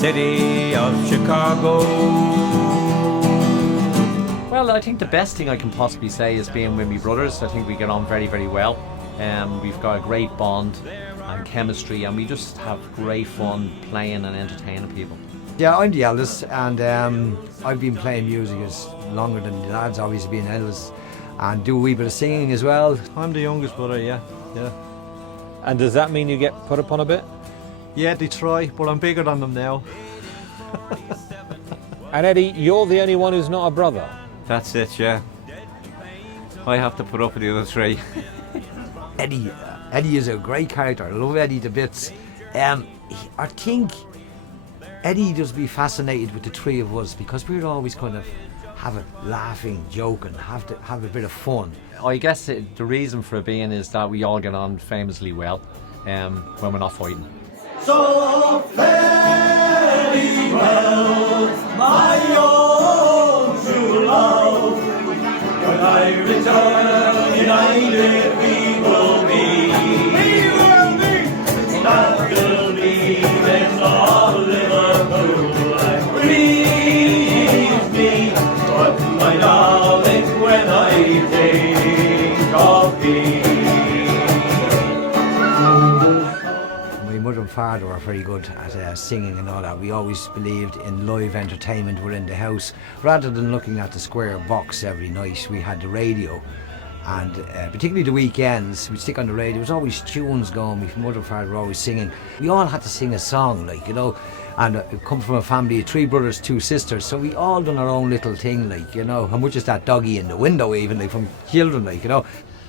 city of Chicago. Well, I think the best thing I can possibly say is being with my brothers. I think we get on very, very well. We've got a great bond and chemistry, and we just have great fun playing and entertaining people. Yeah, I'm the eldest, and I've been playing music as longer than the lads, obviously being eldest, and do a wee bit of singing as well. I'm the youngest brother, yeah. And does that mean you get put upon a bit? Yeah, they try, but I'm bigger than them now. And Eddie, you're the only one who's not a brother. That's it, yeah. I have to put up with the other three. Eddie is a great character. I love Eddie to bits. I think Eddie does be fascinated with the three of us because we're always kind of laughing, joking, have a bit of fun. I guess the reason for it being is that we all get on famously well when we're not fighting. So very well, my own true love. When I return, united we will be. We will be. That will be the of Liverpool. Breathe me, but my darling, when I think of thee. Mother and father were very good at singing and all that. We always believed in live entertainment within the house. Rather than looking at the square box every night, we had the radio. And particularly the weekends, we'd stick on the radio. There was always tunes going. My mother and father were always singing. We all had to sing a song, like, you know. And we come from a family of 3 brothers, 2 sisters. So we all done our own little thing, like, you know. How much is that doggy in the window even, like, from children, like, you know.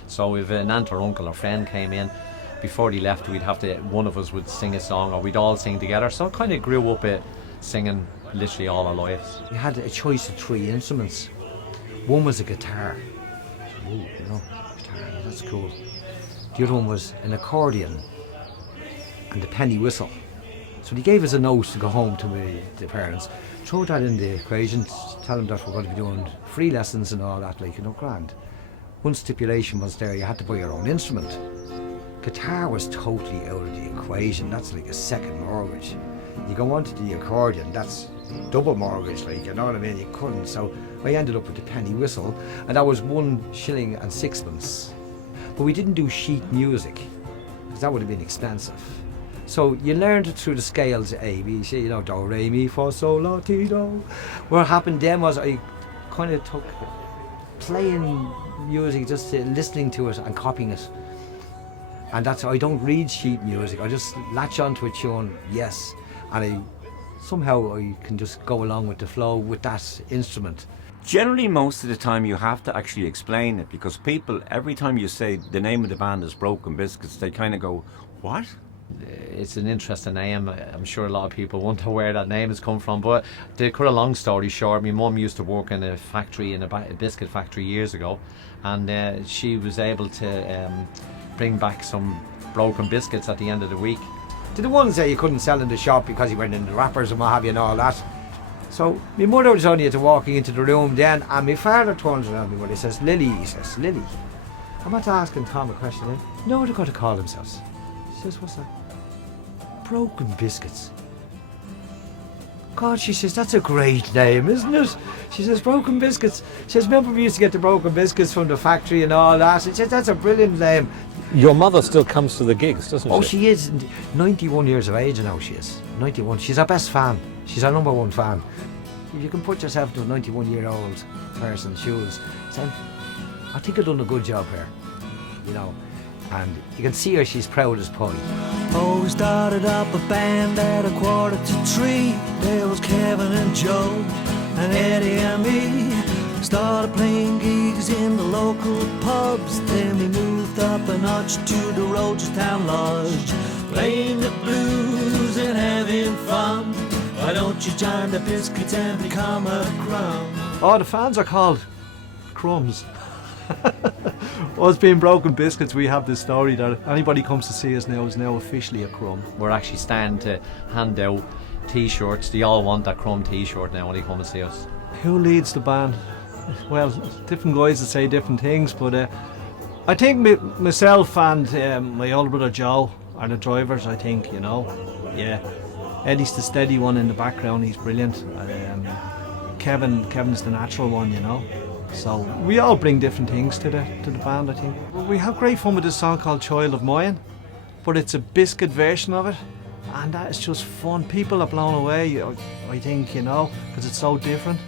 So if an aunt or uncle or friend came in, before they left, one of us would sing a song, or we'd all sing together. So I kind of grew up singing literally all our lives. We had a choice of 3 instruments. One was a guitar. Ooh, you know, guitar, yeah, that's cool. The other one was an accordion and a penny whistle. So they gave us a note to go home to the parents. Throw that in the equation, tell them that we're going to be doing free lessons and all that, like, you know, grand. One stipulation was there, you had to buy your own instrument. Guitar was totally out of the equation. That's like a second mortgage. You go on to the accordion, that's double mortgage, like, you know what I mean? You couldn't. So I ended up with the penny whistle, and that was 1 shilling and 6pence. But we didn't do sheet music, because that would have been expensive. So you learned it through the scales, A, B, C, you know, do, re, mi, fa, sol, la, ti, do. What happened then was I kind of took playing music, just listening to it and copying it. And I don't read sheet music, I just latch onto a tune, yes, and somehow I can just go along with the flow with that instrument. Generally, most of the time you have to actually explain it, because people, every time you say the name of the band is Broken Biscuits, they kind of go, what? It's an interesting name. I'm sure a lot of people wonder where that name has come from, but to cut a long story short, my mum used to work in a factory, in a biscuit factory years ago, and she was able to bring back some broken biscuits at the end of the week. To the ones that you couldn't sell in the shop because you went in the wrappers and what have you and all that. So my mother was only walking into the room then, and my father turns around me when he says, Lily, he says, Lily. I'm not asking Tom a question then. No, they're going to call themselves. She says, what's that? Broken Biscuits. God, she says, that's a great name, isn't it? She says, Broken Biscuits. She says, remember we used to get the Broken Biscuits from the factory and all that? She says, that's a brilliant name. Your mother still comes to the gigs, doesn't she? Oh, she is. 91 years of age now, she is. 91. She's our best fan. She's our #1 fan. If you can put yourself into a 91-year-old person's shoes, say, I think I've done a good job here, you know. And you can see her, she's proud as pie. Oh, we started up a band at 2:45. There was Kevin and Joe and Eddie and me. Started playing gigs in the local pubs. Then we moved up a notch to the Rogerstown Lodge, playing the blues and having fun. Why don't you join the Biscuits and become a crumb? Oh, the fans are called Crumbs. Us being Broken Biscuits, we have this story that anybody comes to see us now is now officially a crumb. We're actually starting to hand out t-shirts. They all want that crumb t-shirt now when they come and see us. Who leads the band? Well, different guys that say different things, but I think myself and my older brother Joe are the drivers, I think, you know. Yeah. Eddie's the steady one in the background. He's brilliant. Kevin's the natural one, you know. So we all bring different things to the band, I think. We have great fun with this song called Child of Mine, but it's a Biscuit version of it, and that is just fun. People are blown away, I think, you know, because it's so different.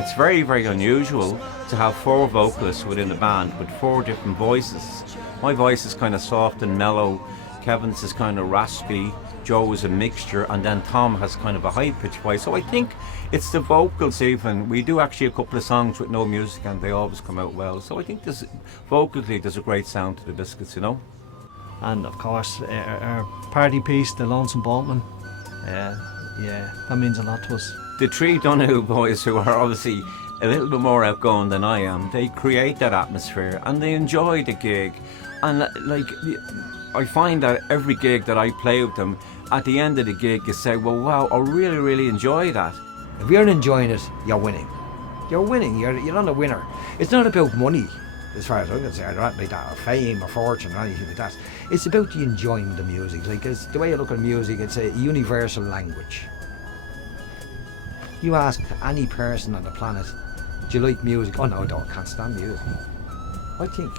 It's very, very unusual to have 4 vocalists within a band with 4 different voices. My voice is kind of soft and mellow, Kevin's is kind of raspy, Joe is a mixture, and then Tom has kind of a high-pitched voice. So I think it's the vocals even. We do actually a couple of songs with no music and they always come out well. So I think vocally there's a great sound to the Biscuits, you know. And of course, our party piece, the Lonesome Boatman, yeah, that means a lot to us. The 3 Donahue boys, who are obviously a little bit more outgoing than I am, they create that atmosphere and they enjoy the gig. And like, I find that every gig that I play with them, at the end of the gig you say, well, wow, I really, really enjoy that. If you're enjoying it, you're winning. You're winning. You're not a winner. It's not about money, as far as I'm concerned, or anything like that, or fame, or fortune, or anything like that. It's about you enjoying the music. Like, the way you look at music, it's a universal language. You ask any person on the planet, do you like music? Oh no, I can't stand music. I think,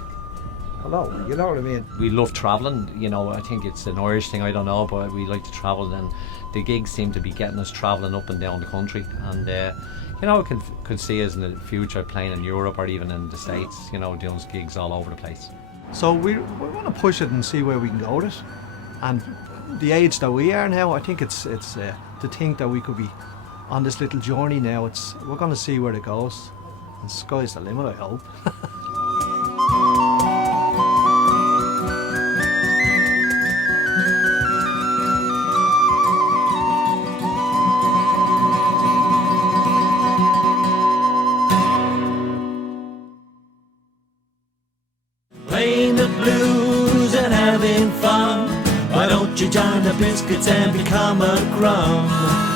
hello, you know what I mean? We love travelling, you know. I think it's an Irish thing, I don't know, but we like to travel, and the gigs seem to be getting us travelling up and down the country. And you know, I could see us in the future playing in Europe or even in the States, you know, doing gigs all over the place. So we want to push it and see where we can go with it. And the age that we are now, I think it's to think that we could be on this little journey now. We're going to see where it goes. The sky's the limit, I hope. Playing the blues and having fun. Why don't you join the Biscuits and become a crumb?